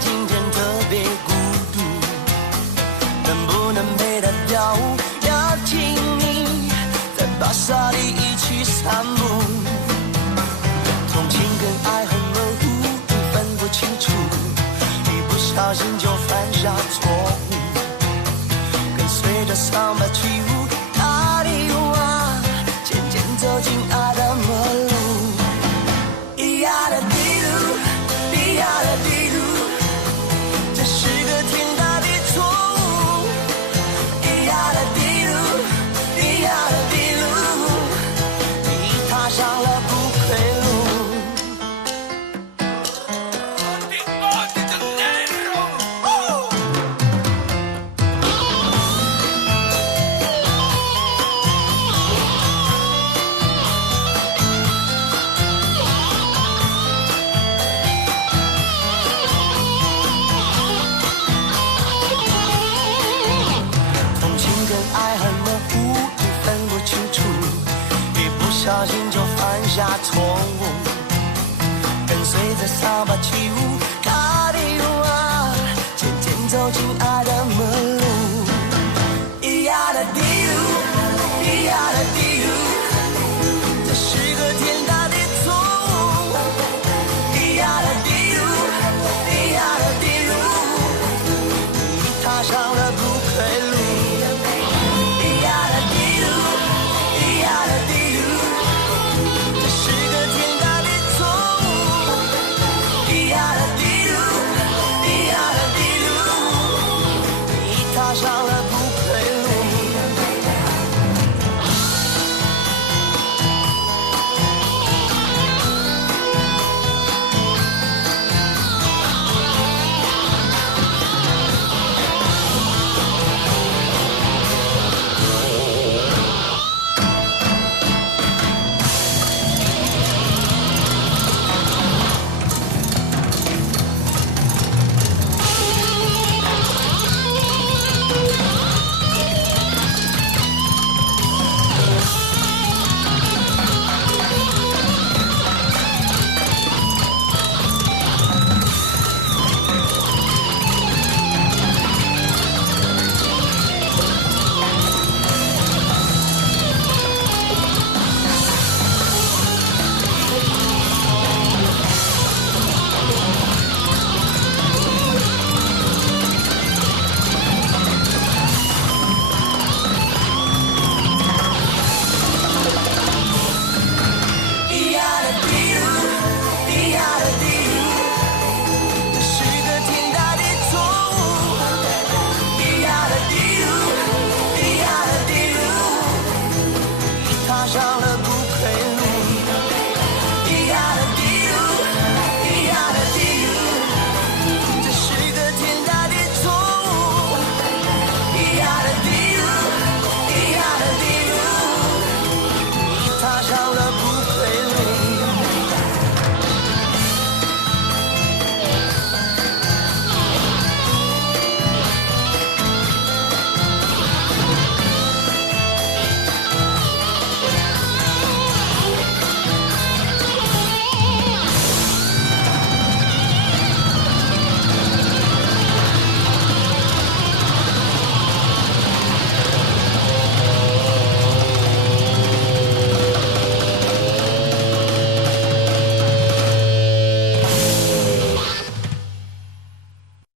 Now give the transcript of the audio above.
今天特别孤独，能不能陪他跳舞？邀请你在巴萨里一起散步。同情跟爱很模糊，你分不清楚，一不小心就犯下错误。跟随着桑巴起舞，阿里哇，渐渐走进爱的末路。咿呀的滴噜，咿呀的滴噜，这是个天大的错误。咿呀的滴噜，咿呀的滴噜，你踏上了不归路。不小心就犯下错误，跟随着桑巴起舞，卡迪瓦渐渐走进爱。